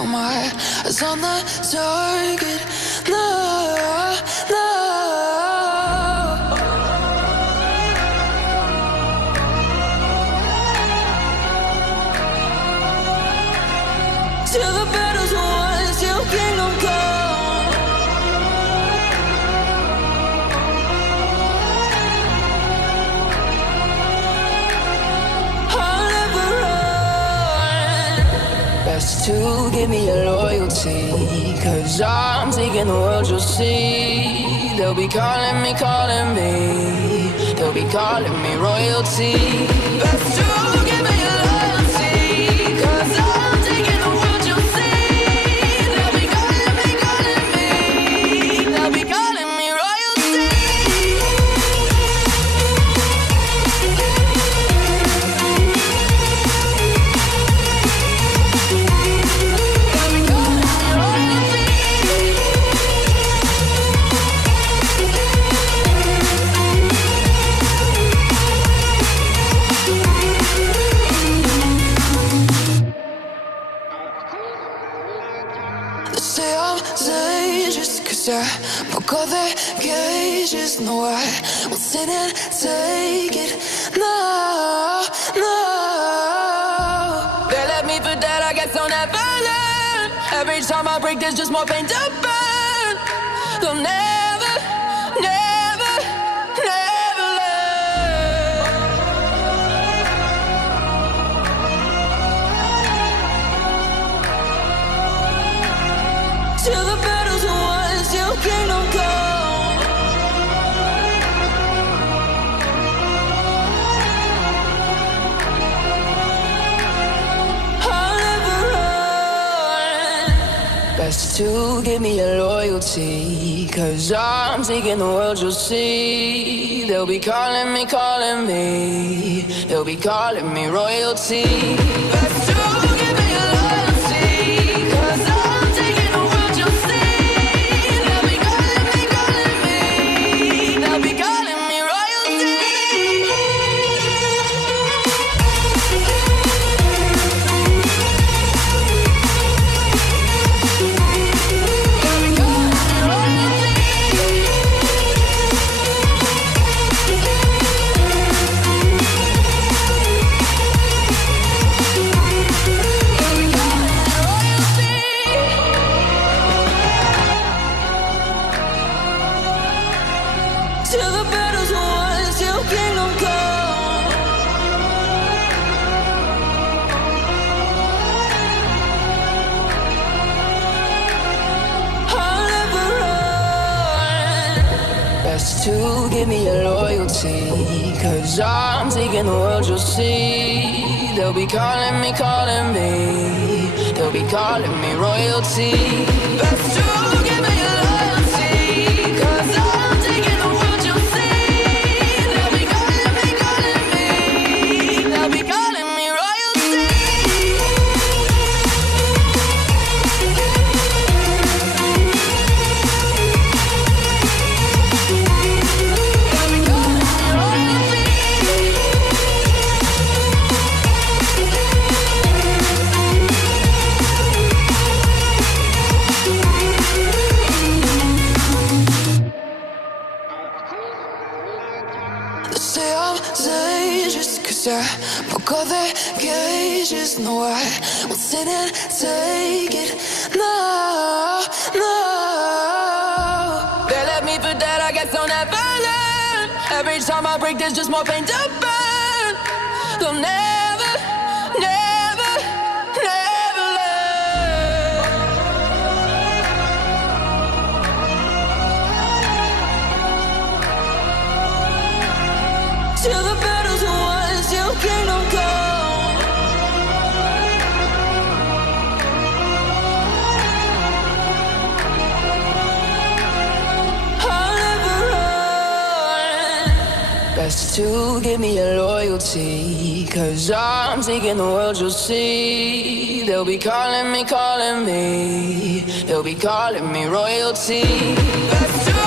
got my eyes on the target. No, no. Till the battle's won, till kingdom come. I'll never run. Best to give me your loyalty, 'cause I'm taking the world, you'll see. They'll be calling me, they'll be calling me royalty. Best to give me your loyalty, 'cause I'm taking the world, you'll see. They'll be calling me, they'll be calling me royalty. Say I'm dangerous, 'cause I broke all their cages. No, I won't sit and take it. No, no. They left me for dead, I guess I'll never learn. Every time I break, there's just more pain to burn. They'll never, never, never learn. Till the battle's won, till kingdom come. I'll never run. Best to give me your loyalty, 'cause I'm taking the world, you'll see. They'll be calling me, they'll be calling me royalty. Best to give me your loyalty, 'cause I'm taking the world, you'll see. They'll be calling me, they'll be calling me royalty. Till the battle's won, till kingdom come. I'll never run. Best to give me your loyalty, 'cause I'm taking the world, you'll see. They'll be calling me, they'll be calling me royalty. Best to give me your loyalty, 'cause I'm taking the world, you'll see. They'll be calling me, they'll be calling me royalty. They'll be calling me royalty. They say I'm dangerous, 'cause I broke all their cages. No, I won't sit and take it. No, no. They left me for dead, I guess I'll never learn. Every time I break, there's just more pain to burn. They'll never, never, never learn. Till the battle's won, till kingdom come. I'll never run. Best to give me your loyalty, 'cause I'm taking the world, you'll see. They'll be calling me, they'll be calling me royalty. Best to